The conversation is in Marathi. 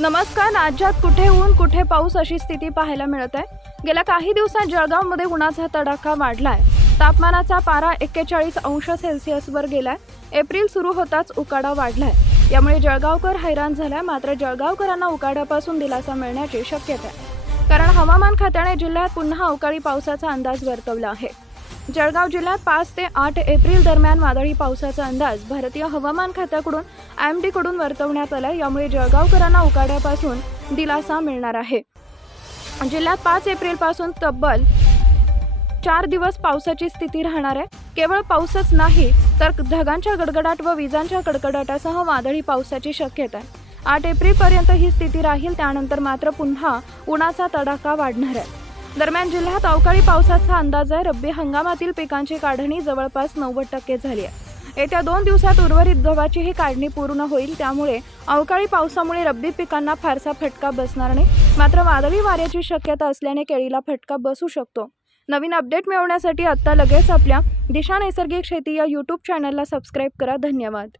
नमस्कार राज्यात कुठे ऊन कुठे पाऊस अशी स्थिती पाहायला मिळत आहे गेल्या काही दिवसात जळगावमध्ये उन्हाचा तडाखा वाढला आहे तापमानाचा पारा एक्केचाळीस अंश सेल्सिअसवर गेलाय. एप्रिल सुरू होताच उकाडा वाढलाय. यामुळे जळगावकर हैराण झालाय. मात्र जळगावकरांना उकाड्यापासून दिलासा मिळण्याची शक्यता आहे. कारण हवामान खात्याने जिल्ह्यात पुन्हा अवकाळी पावसाचा अंदाज वर्तवला आहे. जळगाव जिल्ह्यात पाच ते आठ एप्रिल दरम्यान वादळी पावसाचा अंदाज भारतीय हवामान खात्याकडून एमकडून वर्तवण्यात आला यामुळे जळगावकरांना उकाड्यापासून दिलासा मिळणार आहे. जिल्ह्यात पाच एप्रिलपासून तब्बल चार दिवस पावसाची स्थिती राहणार आहे. केवळ पाऊसच नाही तर ढगांच्या गडगडाट व विजांच्या कडकडाटासह वादळी पावसाची शक्यता आहे. आठ एप्रिलपर्यंत ही स्थिती राहील त्यानंतर मात्र पुन्हा उन्हाचा तडाखा वाढणार आहे. दरम्यान जिल्ह्यात अवकाळी पावसाचा अंदाज आहे. रब्बी हंगामातील पिकांची काढणी जवळपास नव्वद टक्के झाली आहे. येत्या दोन दिवसात उर्वरित गव्हाचीही काढणी पूर्ण होईल. त्यामुळे अवकाळी पावसामुळे रब्बी पिकांना फारसा फटका बसणार नाही. मात्र वादळी वाऱ्याची शक्यता असल्याने केळीला फटका बसू शकतो. नवीन अपडेट मिळवण्यासाठी आत्ता लगेच आपल्या दिशा नैसर्गिक शेती या यूट्यूब चॅनलला सबस्क्राईब करा. धन्यवाद.